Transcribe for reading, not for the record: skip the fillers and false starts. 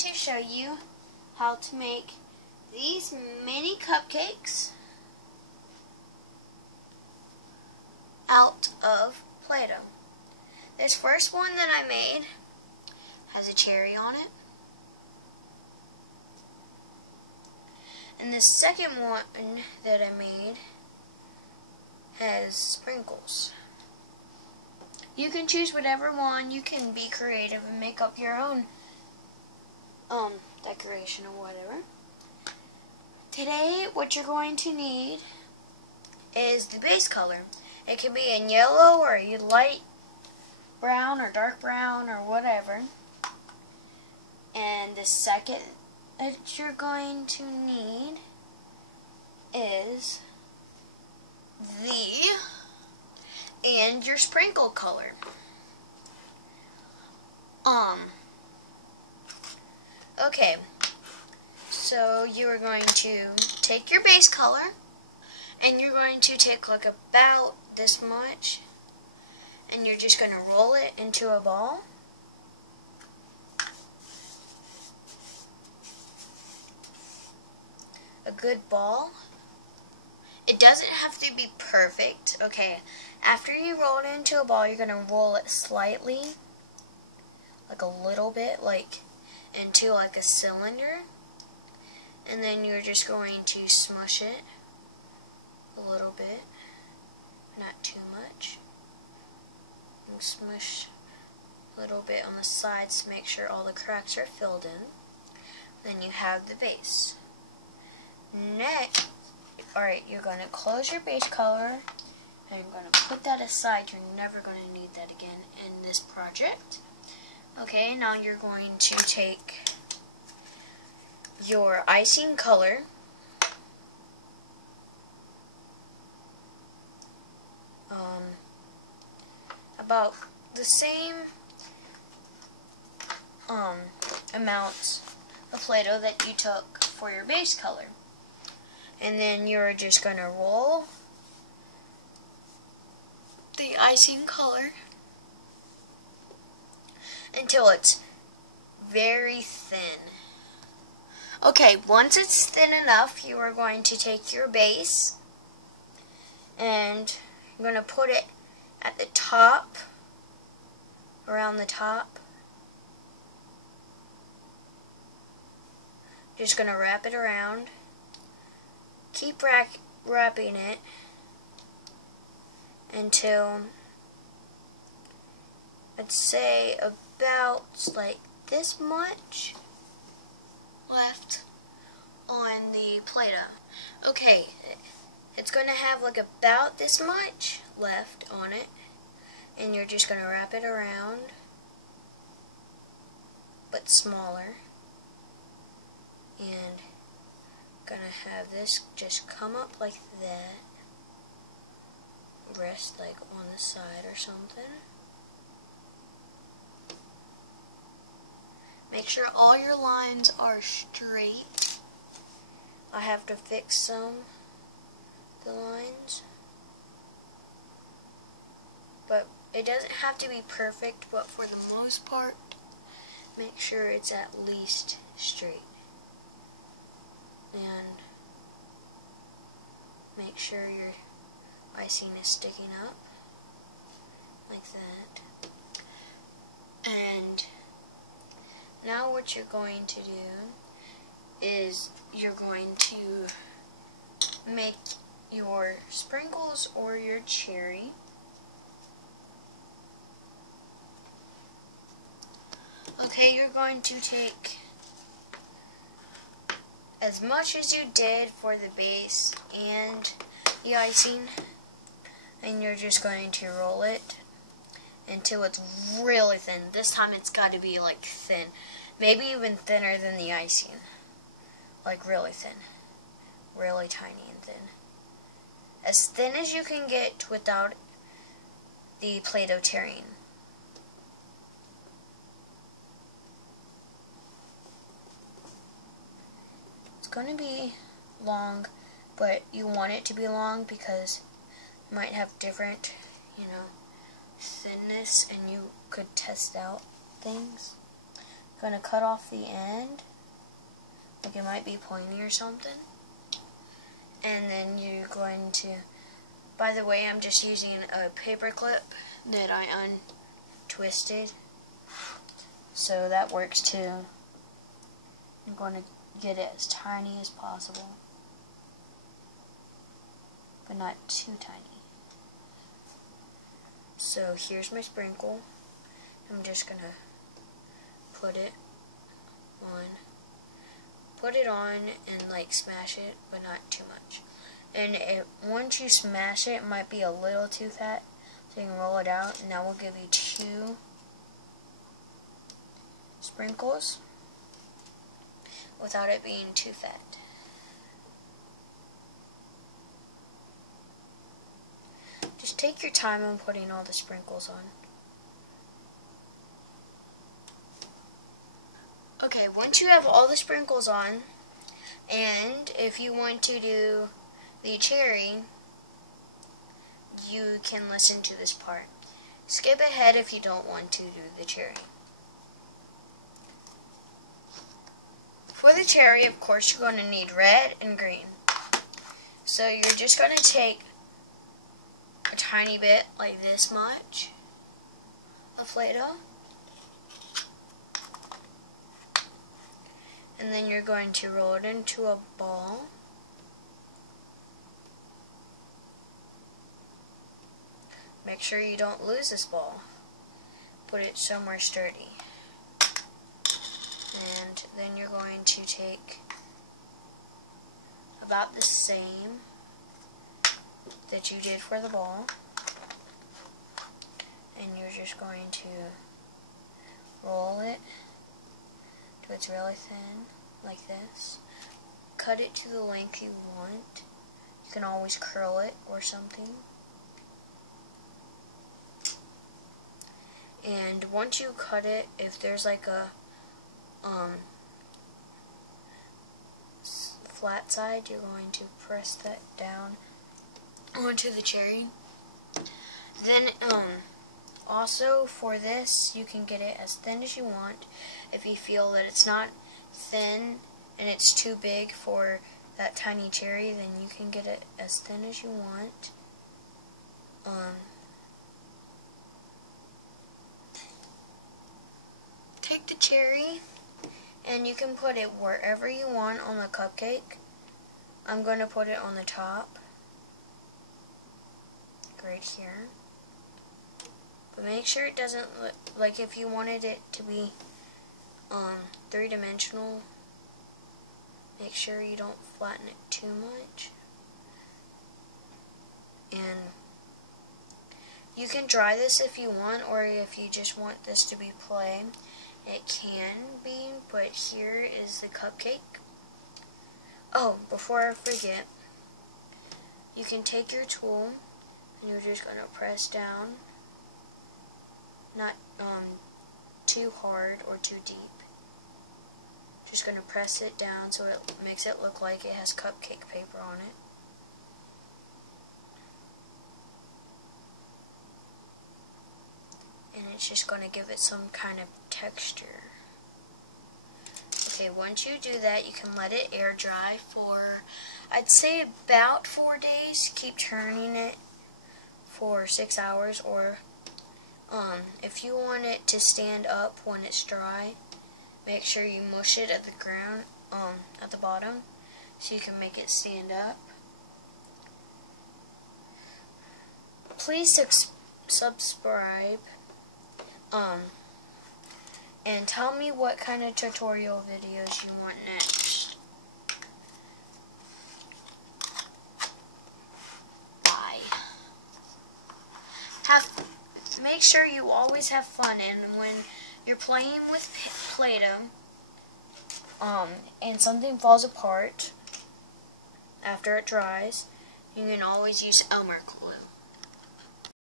to show you how to make these mini cupcakes out of Play-Doh. This first one that I made has a cherry on it. And the second one that I made has sprinkles. You can choose whatever one. You can be creative and make up your own decoration or whatever. Today, what you're going to need is the base color. It can be in yellow or a light brown or dark brown or whatever. And the second that you're going to need is and your sprinkle color. Okay, so you are going to take your base color and you're going to take like about this much and you're just going to roll it into a ball. A good ball. It doesn't have to be perfect. Okay, after you roll it into a ball, you're going to roll it slightly, like a little bit, like into like a cylinder, and then you're just going to smush it a little bit, not too much, and smush a little bit on the sides to make sure all the cracks are filled in. Then you have the base. Next, alright, you're going to close your base color and you're going to put that aside. You're never going to need that again in this project. Okay, now you're going to take your icing color about the same amount of Play-Doh that you took for your base color. And then you're just going to roll the icing color until it's very thin. Okay, once it's thin enough, you are going to take your base and you're going to put it at the top, around the top. Just going to wrap it around. Keep wrapping it until, I'd say, about like this much left on the Play-Doh. Okay, it's going to have like about this much left on it, and you're just going to wrap it around, but smaller, and gonna have this just come up like that, rest like on the side or something. Make sure all your lines are straight. I have to fix the lines, but it doesn't have to be perfect, but for the most part, make sure it's at least straight. And make sure your icing is sticking up like that. And now what you're going to do is you're going to make your sprinkles or your cherry. Okay, you're going to take as much as you did for the base and the icing, and you're just going to roll it until it's really thin. This time it's got to be like thin, maybe even thinner than the icing, like really thin, really tiny and thin, as thin as you can get without the Play-Doh tearing. Going to be long, but you want it to be long because you might have different, thinness, and you could test out things. Going to cut off the end, like it might be pointy or something. And then you're going to, by the way, I'm just using a paper clip that I untwisted, so that works too. I'm going to get it as tiny as possible, but not too tiny. So here's my sprinkle. I'm just going to put it on and like smash it, but not too much. And once you smash it, it might be a little too fat, so you can roll it out, and that will give you 2 sprinkles without it being too fat. Just take your time on putting all the sprinkles on. Okay, once you have all the sprinkles on, and if you want to do the cherry, you can listen to this part. Skip ahead if you don't want to do the cherry. For the cherry, of course, you're going to need red and green. So you're just going to take a tiny bit, like this much, of Play-Doh. And then you're going to roll it into a ball. Make sure you don't lose this ball. Put it somewhere sturdy. And then you're going to take about the same that you did for the ball. And you're just going to roll it till it's really thin, like this. Cut it to the length you want. You can always curl it or something. And once you cut it, if there's like a flat side, you're going to press that down onto the cherry. Then also for this, you can get it as thin as you want. If you feel that it's not thin and it's too big for that tiny cherry, then you can get it as thin as you want. Take the cherry and you can put it wherever you want on the cupcake. I'm going to put it on the top, right here. But make sure it doesn't look like, if you wanted it to be 3-dimensional, make sure you don't flatten it too much. And you can dry this if you want, or if you just want this to be plain, it can be, but here is the cupcake. Oh, before I forget, you can take your tool and you're just going to press down, not too hard or too deep. Just going to press it down so it makes it look like it has cupcake paper on it. And it's just going to give it some kind of texture. Okay, once you do that, you can let it air dry for, I'd say, about 4 days. Keep turning it for 6 hours, or if you want it to stand up when it's dry, make sure you mush it at the ground, at the bottom, so you can make it stand up. Please subscribe. And tell me what kind of tutorial videos you want next. Bye. Make sure you always have fun, and when you're playing with Play-Doh, and something falls apart after it dries, you can always use Elmer glue.